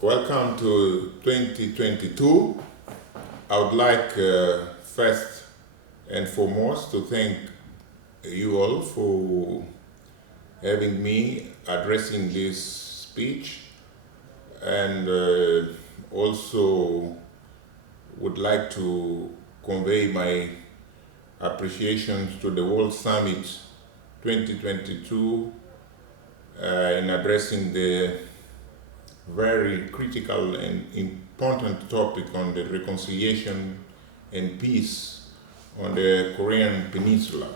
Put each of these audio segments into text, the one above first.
Welcome to 2022. I would like first and foremost to thank you all for having me addressing this speech, and also would like to convey my appreciation to the World Summit 2022 in addressing the very critical and important topic on the reconciliation and peace on the Korean Peninsula.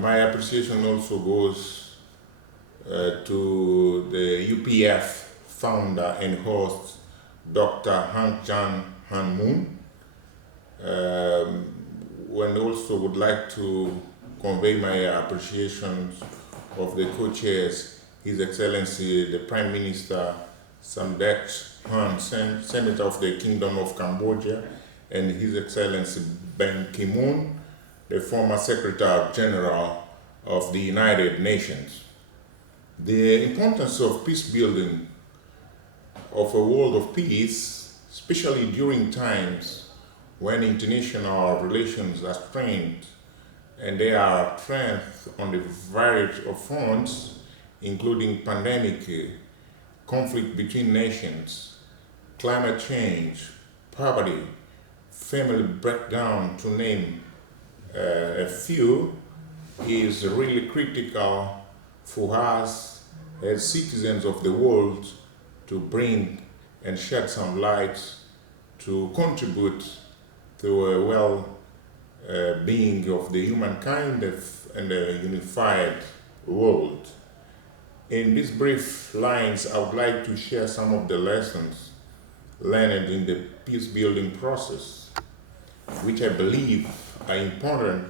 My appreciation also goes to the UPF founder and host, Dr. Han Chan Han Moon, and also would like to convey my appreciation of the co-chairs, His Excellency the Prime Minister Samdech Hun, Senator of the Kingdom of Cambodia, and His Excellency Ban Ki-moon, the former Secretary General of the United Nations. The importance of peace building, of a world of peace, especially during times when international relations are strained and they are strained on the variety of fronts, including pandemic, conflict between nations, climate change, poverty, family breakdown, to name a few, is really critical for us as citizens of the world to bring and shed some light to contribute to a well-being of the humankind and a unified world. In these brief lines, I would like to share some of the lessons learned in the peace-building process, which I believe are important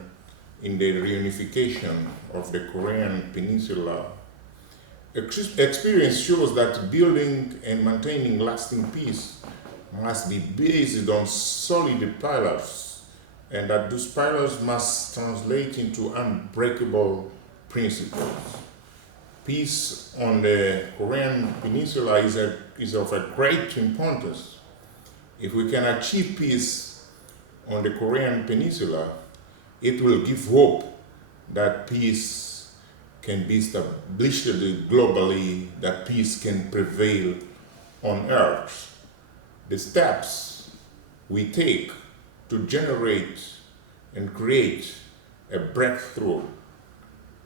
in the reunification of the Korean Peninsula. Experience shows that building and maintaining lasting peace must be based on solid pillars, and that those pillars must translate into unbreakable principles. Peace on the Korean Peninsula is of a great importance. If we can achieve peace on the Korean Peninsula, it will give hope that peace can be established globally, that peace can prevail on earth. The steps we take to generate and create a breakthrough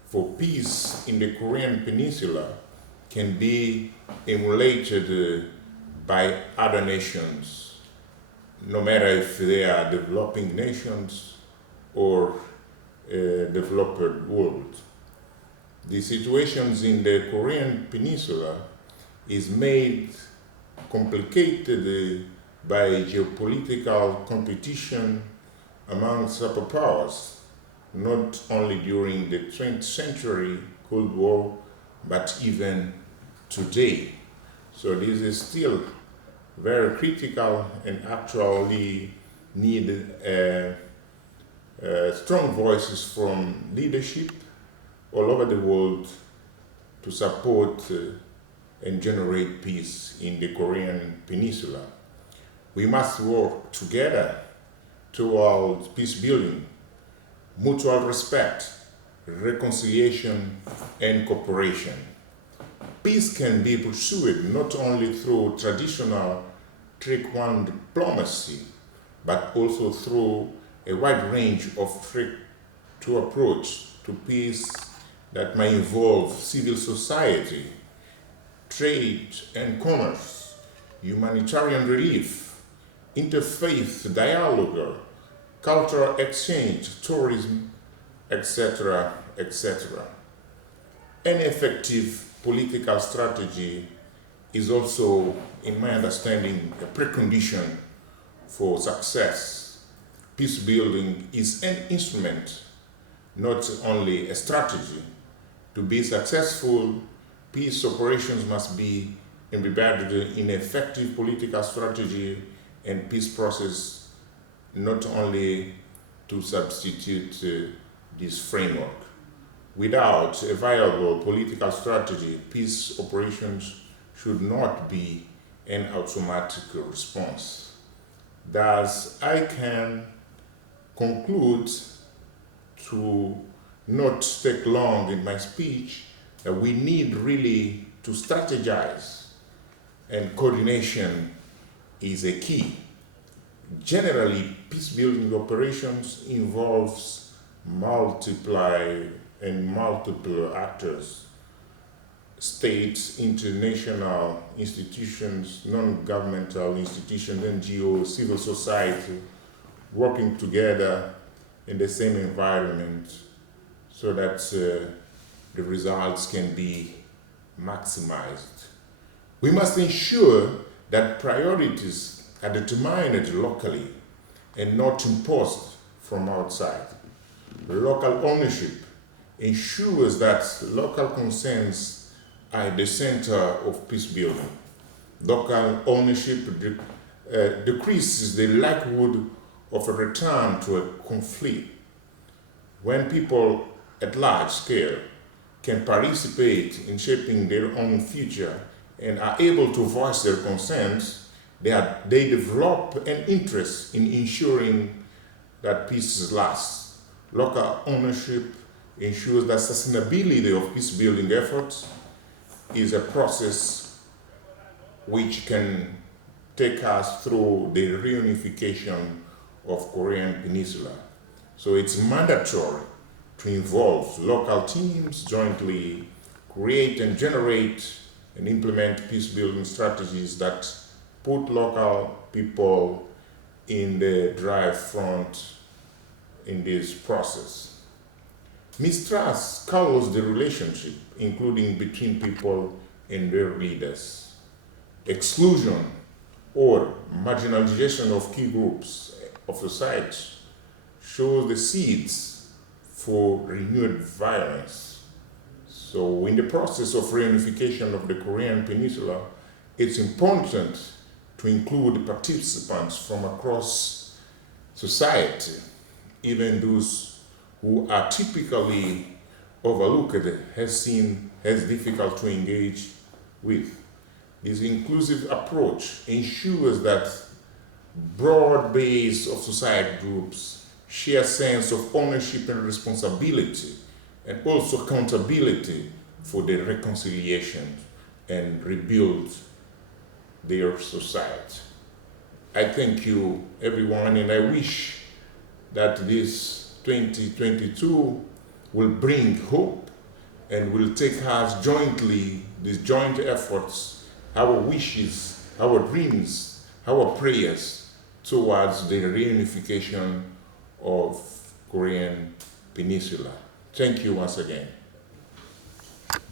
for peace in the Korean Peninsula can be emulated by other nations, no matter if they are developing nations or a developed world. The situations in the Korean Peninsula is made complicated by geopolitical competition among superpowers, not only during the 20th century Cold War, but even today. So this is still very critical and actually need strong voices from leadership all over the world to support and generate peace in the Korean Peninsula. We must work together towards peace building, mutual respect, reconciliation, and cooperation. Peace can be pursued not only through traditional trick-one diplomacy, but also through a wide range of trick-two approach to peace that may involve civil society, trade and commerce, humanitarian relief, interfaith dialogue, cultural exchange, tourism, etc., etc. An effective political strategy is also, in my understanding, a precondition for success. Peace building is an instrument, not only a strategy. To be successful, peace operations must be embedded in effective political strategy and peace process, not only to substitute this framework. Without a viable political strategy, peace operations should not be an automatic response. Thus, I can conclude, to not take long in my speech, that we need really to strategize, and coordination is a key. Generally, peace-building operations involves multiple actors: states, international institutions, non-governmental institutions, NGOs, civil society, working together in the same environment so that the results can be maximized. We must ensure that priorities are determined locally and not imposed from outside. Local ownership ensures that local concerns are at the center of peace building. Local ownership decreases the likelihood of a return to a conflict. When people at large scale can participate in shaping their own future and are able to voice their concerns, they develop an interest in ensuring that peace lasts. Local ownership ensures that sustainability of peace-building efforts is a process which can take us through the reunification of Korean Peninsula. So it's mandatory to involve local teams, jointly create and generate and implement peace-building strategies that put local people in the drive front in this process. Mistrust colors the relationship, including between people and their leaders. Exclusion or marginalization of key groups of society shows the seeds for renewed violence. So in the process of reunification of the Korean Peninsula, it's important to include participants from across society, even those who are typically overlooked, has seen as difficult to engage with. This inclusive approach ensures that broad base of society groups share sense of ownership and responsibility, and also accountability for the reconciliation and rebuild their society. I thank you, everyone, and I wish that this 2022 will bring hope and will take us jointly, these joint efforts, our wishes, our dreams, our prayers towards the reunification of Korean Peninsula. Thank you once again.